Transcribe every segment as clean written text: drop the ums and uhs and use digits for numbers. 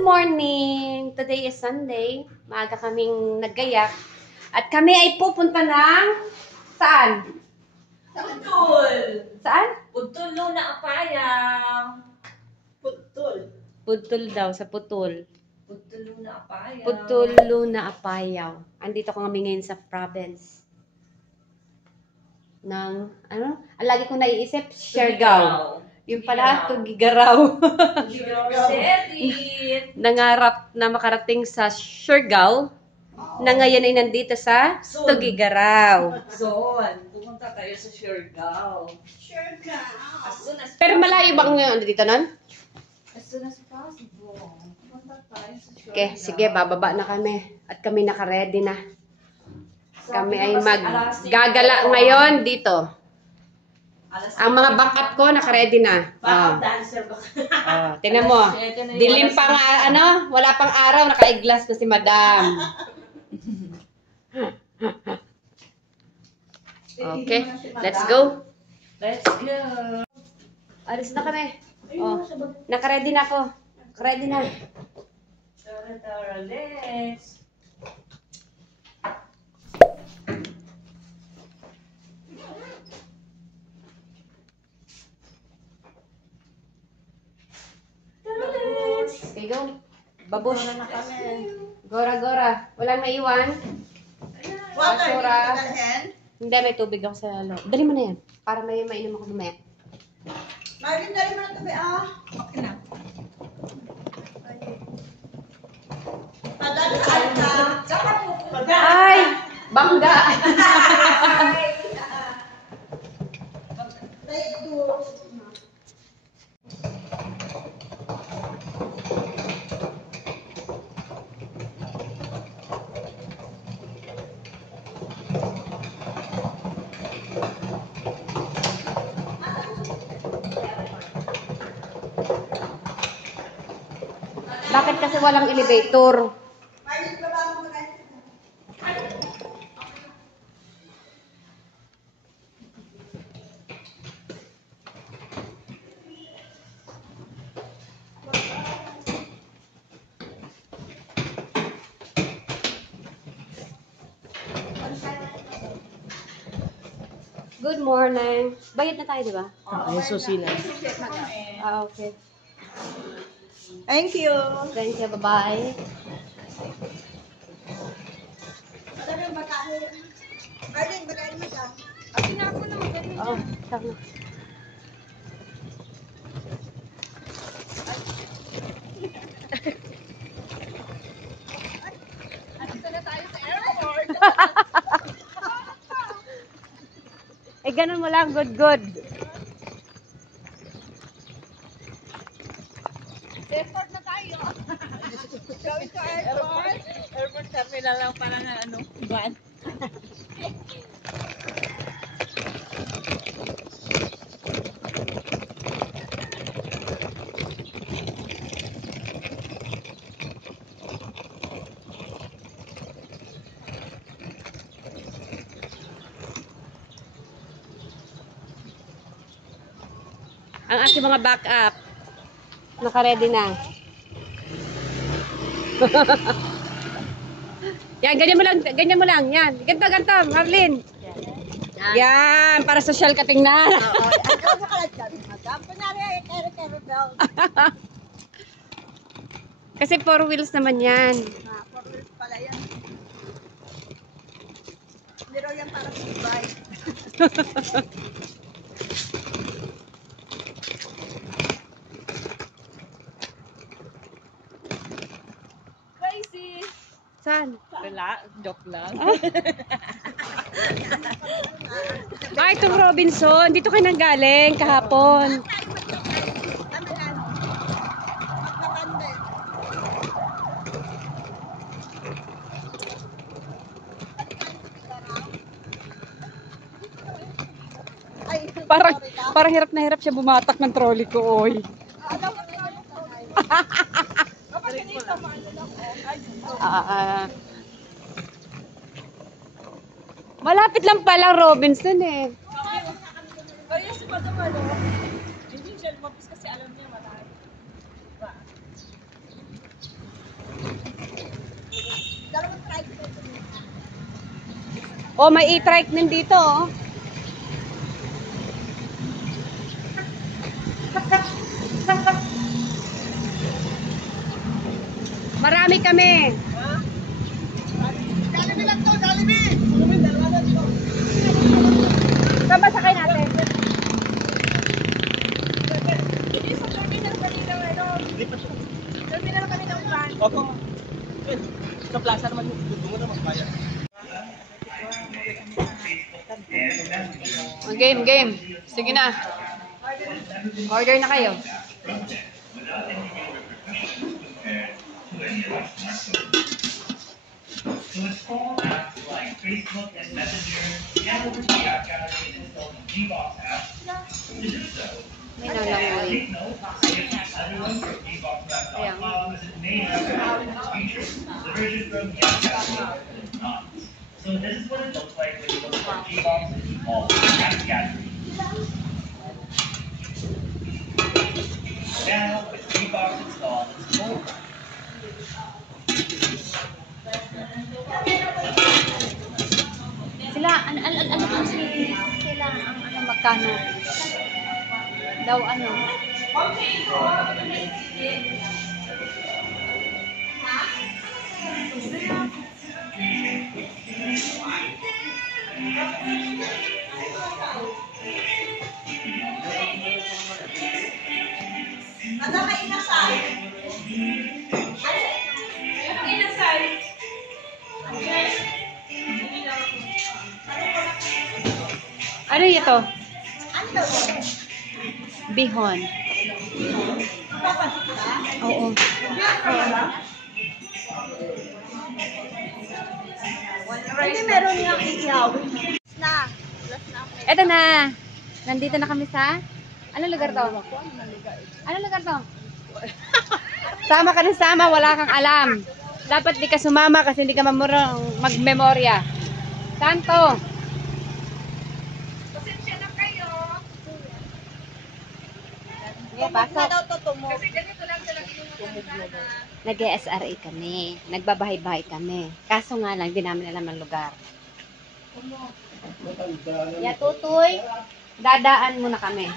Good morning! Today is Sunday. Maaga kaming naggayak. At kami ay pupunta ng... Saan? Putol! Saan? Putol na apayang. Putol. Putol daw, sa Putol. Putol na apayang. Putol na Apayaw. Andito ko kami ngayon sa province. Ng, ano? Ang lagi ko naiisip, Siargao. Yung pala, Tugigaraw. Tugigaraw City. Nangarap na makarating sa Siargao. Na ngayon ay nandito sa Tugigaraw. Pumunta tayo sa Siargao. As soon as Pero malayo bang ngayon dito nun? As soon as possible. Pumunta tayo sa Siargao. Okay, sige, bababa na kami. At kami naka-ready na. Kami ay maggagala ngayon dito. Ang mga backup ko naka-ready na. Backup dancer ba? Tingnan mo. Dilim pa nga, ano, wala pang araw, naka-eglass na si madam. Okay, let's go. Let's go. Alis na kami. Oh, naka-ready na ako. Ready na. Tara, let's. Okay, go. Babush. Na kami. Gora. Walang naiwan. Basura. Hindi, may tubig ako sa loob. Dali mo na yan. Para may mainom ako lumaya. Marvin, dali mo na tabi, ah. Okay na. Padadaan ka. Ay! Bangga! Bakit kasi walang elevator? Marvin, baba mo muna. Good morning. Bayad na tayo, di ba? Ay, susi na. Okay. Thank you. Thank you. Bye-bye. Marvin, bakain. Marvin, bakain mo ka. Oh, tama. Eh, ganun mo lang. Good. Airport na tayo. Going to airport. Airport terminal lang parang ano, van. Ang aking mga backup. Naka-ready na. Yan, ganyan mo lang. Yan. Ganto, Marlene. Yan, para social ka tingnan. Ako ka lang dyan. Madam, kunwari, kero daw. Kasi 4 wheels naman yan. For wheels pala yan. Hindi raw yan para sa bike. Crazy. Saan? Wala, joke lang. Ay, itong Robinson. Dito kayo nang galing kahapon. Parang hirap na hirap siya bumatak ng trolley ko, oy. Malapit lang pala Robinson eh. Kaya si Madam ano, hindi siya lumapis kasi alam niya marami. Diba? Oh, may e-trike din dito, oh. Marami kami. Dali lang to, dali. Saan ba sakay natin? Hindi sa terminal kanina terminal kanina ng van. Opo. Sa plaza naman yung mo na magbayad. Game. Sige na. Order na kayo. So install apps like Facebook and Messenger, and the app gallery and install the Gbox app. To do so, May nalangoy. take note if everyone from gboxapp.com as it may have certain features. The version from the app gallery does not. So this is what it looks like when you look for Gbox in all app gallery. Now, with Gbox installed, it's full. Sila, ano kasi sila ang magkano? Daw ano? Ano ito? Bihon. Oo. Hindi meron niyang iihaw. Na. Eto na. Nandito na kami sa... Anong lugar to? Anong lugar to? Sama ka ng sama, wala kang alam. Dapat di ka sumama kasi hindi ka magmemorya. Saan to? Pasensya na kayo. Pasok. daw to tumog. Kasi ganito lang talaga yung mga Nag-SRA kami. Nagbabahay-bahay kami. Kaso nga lang, di namin alam ang lugar. Ya, tutoy. Dadaan muna kami.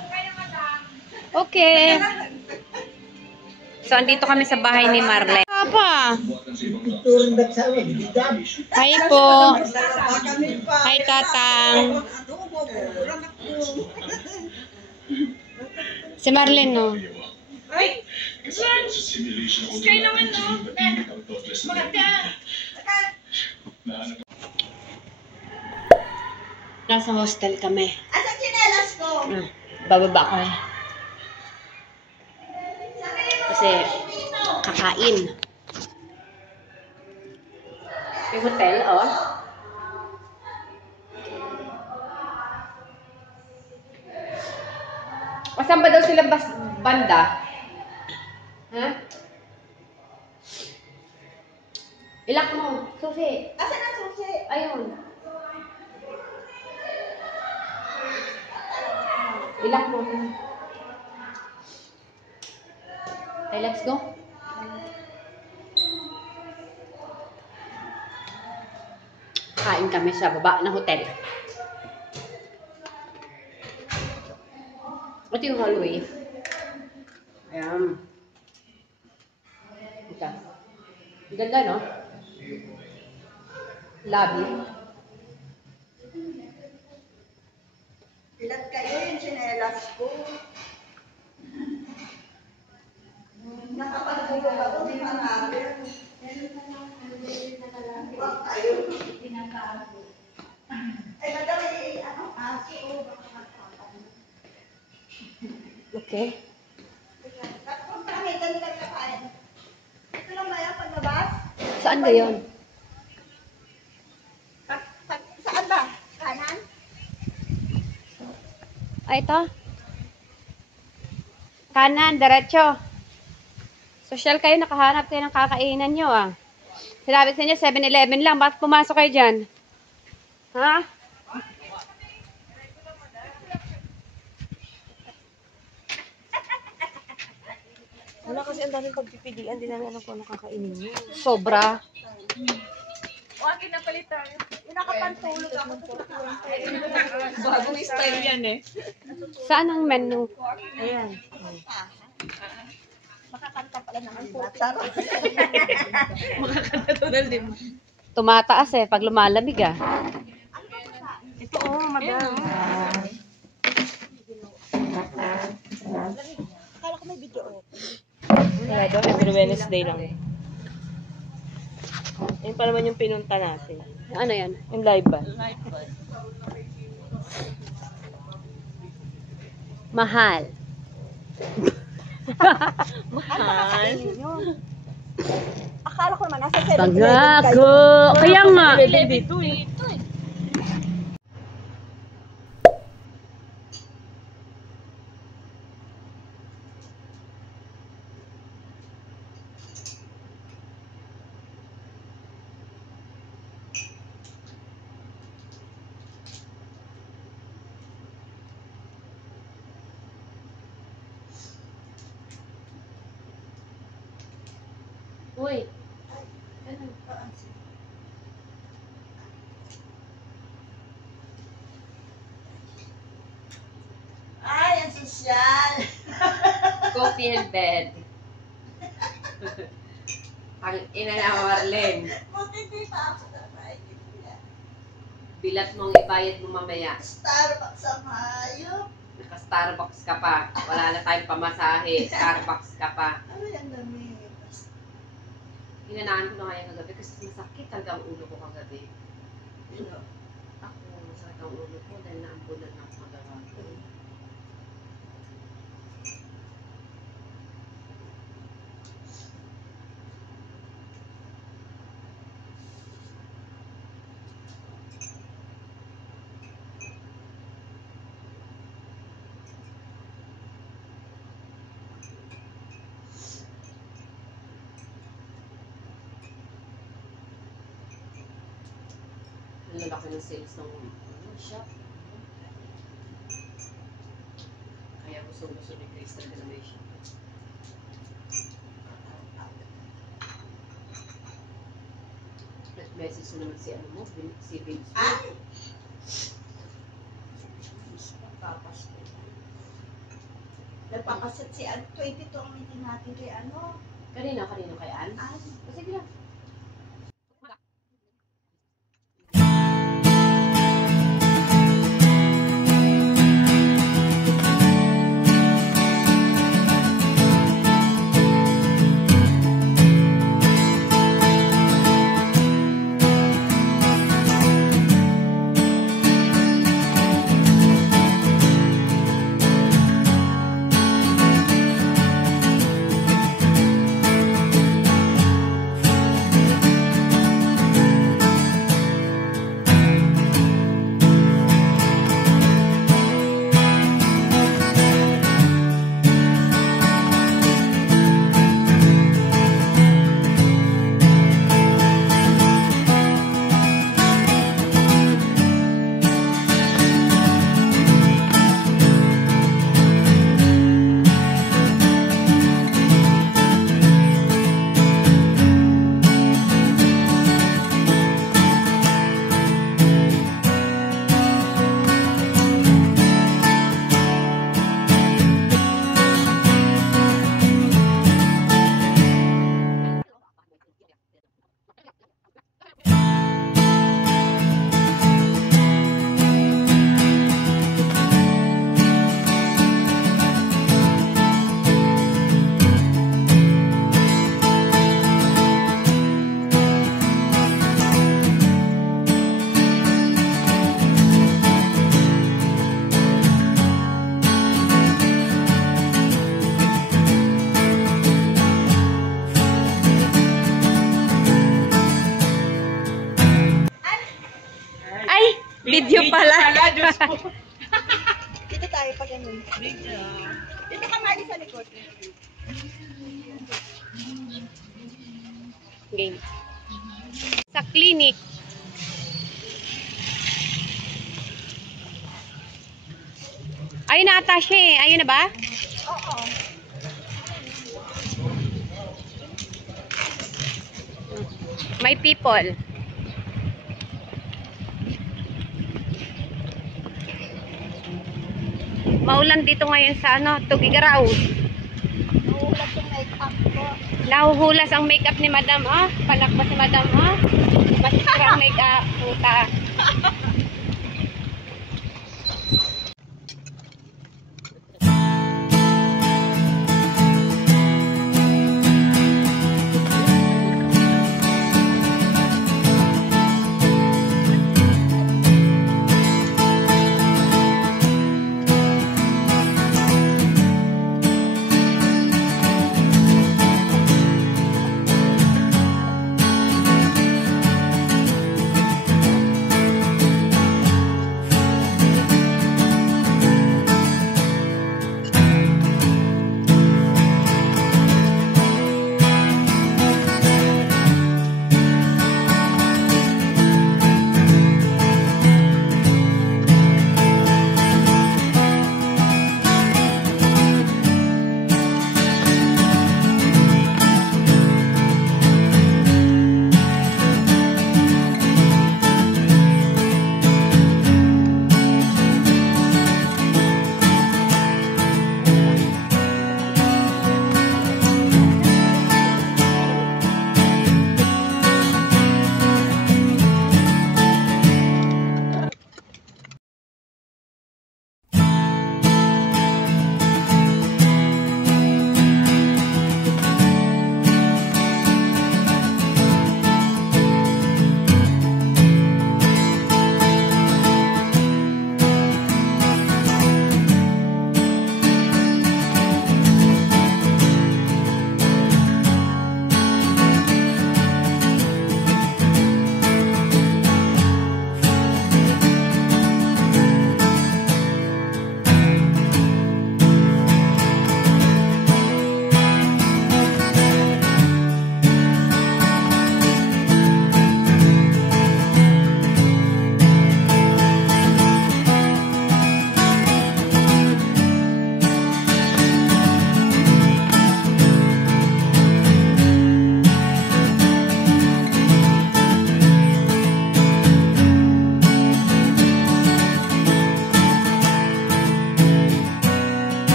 Okay. So, andito kami sa bahay ni Marlene. Papa. Hi po. Hi, Tatang. Si Marlene, no? kailangan no. Nasa hostel kami. Asan chinelas ko? Bababa ko. Kasi kakain. May hotel, oh. Saan ba daw sila banda? Ha? Ilak mo. Susi. Asan ang susi? Ayun. Ilak mo. Okay, let's go. Kain kami sa baba ng hotel. Ito yung hallway. Ayan. Ito. Ang ganda, no? Lobby. Pilat kayo yung chinelas ko. Nakapagulog ako, di mangabi. Huwag kayo. Ay, madami, ano, aso. Okay. Kung kami, dali lang kakain. Ito lang ba yung paglabas? Saan ba yun? Saan ba? Kanan? Ay, ito. Kanan, diretso. Social kayo, nakahanap kayo ng kakainan nyo, ah. Sinabi sa inyo, 7-Eleven lang. Bakit pumasok kayo dyan? Ha? Wala kasi ang daming pagpipilian, di namin alam kung ano kakainin niyo. Sobra. Akin na palitan. Yung nakapantulog ako. Bagong style yan eh. Saan ang menu? Ayan. Makakanta pala naman po. Taro. Makakanta to ng lima. Tumataas eh, pag lumalamig ah. Ito oh, madam. Akala ko may video. Wala daw, every Wednesday lang. Yun pa naman yung pinunta natin. Ano yan? Yung live band. Mahal. Mahal. Akala ko naman nasa 7-Eleven Pangako. Kaya nga. Dito eh. Uy. Ay, ang sosyal. Coffee and bed. Ang ina na Marlene. Buti di pa ako naman. Bilat mong ibayad mo mamaya. Starbucks ang hayop. Naka-Starbucks ka pa. Wala na tayong pamasahe. Starbucks ka pa. Ano yan dami? Hinanaan ko na ngayon kagabi kasi masakit talaga ang ulo ko kagabi. Ako, masakit ang ulo ko dahil naambulan ng magawa ko. Ang lalaki ng sales ng shop. Kaya gusto ni Crystal na may shop. Nag-message mo naman si ano mo, si Vince. Ay! Nagpapasit si 22 ang meeting natin kay ano. Kanino kay Ann? Ay, Sige lang. Video pala. Diyos ko. dito tayo pag ganun. Dito ka mali sa likod. Game. Sa clinic. Ayun na ata siya eh. Ayun na ba? Oo. May people. Maulan dito ngayon sa Tugigaraw. Nahulat yung make-up ko. Nahuhulas ang makeup ni Madam, oh. Palakpas si Madam, oh. Masira ang makeup. Puta.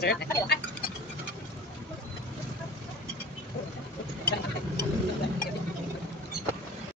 Sir?